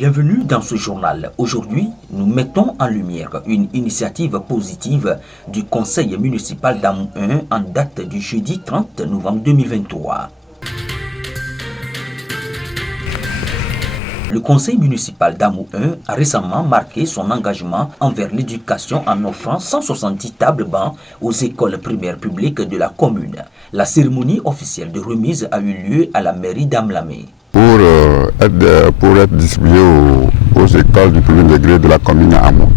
Bienvenue dans ce journal. Aujourd'hui, nous mettons en lumière une initiative positive du conseil municipal d'Amou 1 en date du jeudi 30 novembre 2023. Le conseil municipal d'Amou 1 a récemment marqué son engagement envers l'éducation en offrant 170 tables-bancs aux écoles primaires publiques de la commune. La cérémonie officielle de remise a eu lieu à la mairie d'Amlamé. Pour être distribué aux écoles du premier degré de la commune Amou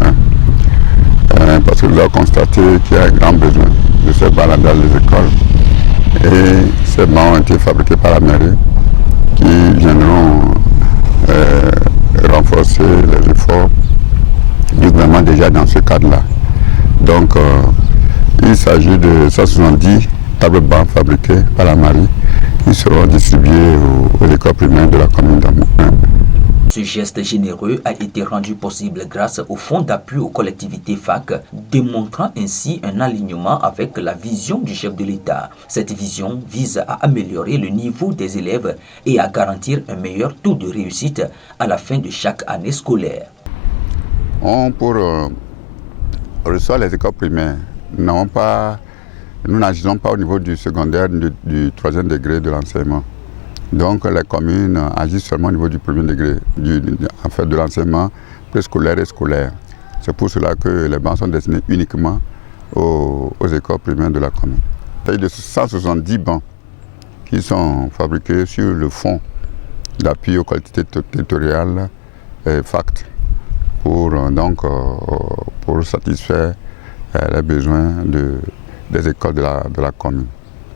1. Parce que nous avons constaté qu'il y a un grand besoin de ces bancs dans les écoles. Et ces bancs ont été fabriqués par la mairie qui viendront renforcer les efforts du gouvernement déjà dans ce cadre-là. Donc il s'agit de 170 tables-bancs fabriqués par la mairie qui seront distribués aux écoles primaires de la commune d'Amou 1. Ce geste généreux a été rendu possible grâce au fonds d'appui aux collectivités FAC, démontrant ainsi un alignement avec la vision du chef de l'État. Cette vision vise à améliorer le niveau des élèves et à garantir un meilleur taux de réussite à la fin de chaque année scolaire. Pour recevoir les écoles primaires, nous n'agissons pas au niveau du secondaire, du troisième degré de l'enseignement. Donc les communes agissent seulement au niveau du premier degré, de l'enseignement préscolaire et scolaire. C'est pour cela que les bancs sont destinés uniquement aux écoles primaires de la commune. Il y a de 170 bancs qui sont fabriqués sur le fonds d'appui aux collectivités territoriales FACT pour satisfaire les besoins des écoles de la commune.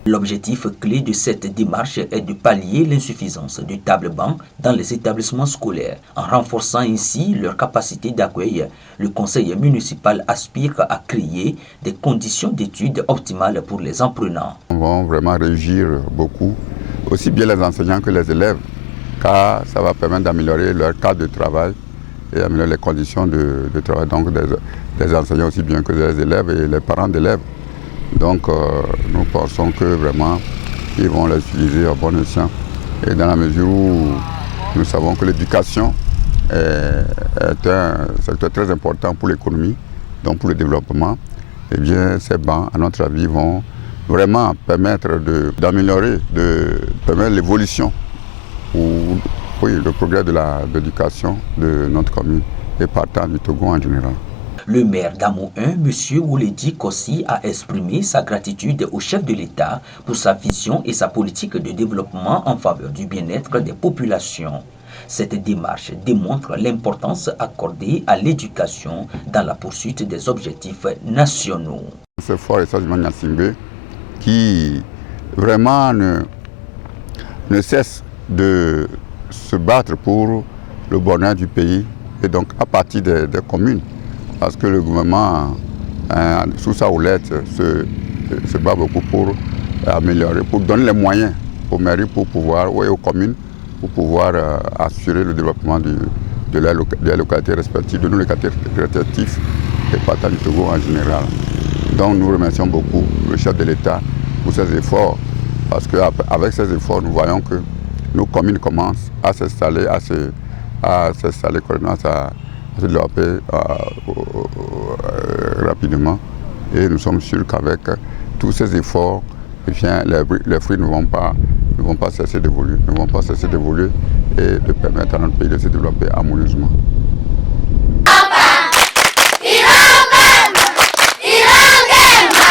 L'objectif clé de cette démarche est de pallier l'insuffisance de tables-bancs dans les établissements scolaires. En renforçant ainsi leur capacité d'accueil, le conseil municipal aspire à créer des conditions d'études optimales pour les apprenants. On va vraiment réagir beaucoup, aussi bien les enseignants que les élèves, car ça va permettre d'améliorer leur cadre de travail et améliorer les conditions de travail donc des enseignants aussi bien que des élèves et les parents d'élèves. Donc nous pensons que vraiment ils vont les utiliser à bon escient. Et dans la mesure où nous savons que l'éducation est un secteur très important pour l'économie, donc pour le développement, eh bien ces bancs, à notre avis, vont vraiment permettre d'améliorer, de permettre l'évolution ou le progrès de l'éducation de notre commune et partant du Togo en général. Le maire d'Amou 1, M. Wouledi Kossi, a exprimé sa gratitude au chef de l'État pour sa vision et sa politique de développement en faveur du bien-être des populations. Cette démarche démontre l'importance accordée à l'éducation dans la poursuite des objectifs nationaux. C'est fort et sagement Nyasingbe qui vraiment ne cesse de se battre pour le bonheur du pays et donc à partir des communes. Parce que le gouvernement, sous sa houlette, se bat beaucoup pour améliorer, pour donner les moyens aux mairies pour pouvoir, aux communes, pour pouvoir assurer le développement de leurs localités respectives, de nos localités respectives et partant du Togo en général. Donc nous remercions beaucoup le chef de l'État pour ses efforts, parce qu'avec ces efforts, nous voyons que nos communes commencent à s'installer, correctement, à se développer rapidement et nous sommes sûrs qu'avec tous ces efforts, les fruits ne vont pas cesser d'évoluer, et de permettre à notre pays de se développer harmonieusement.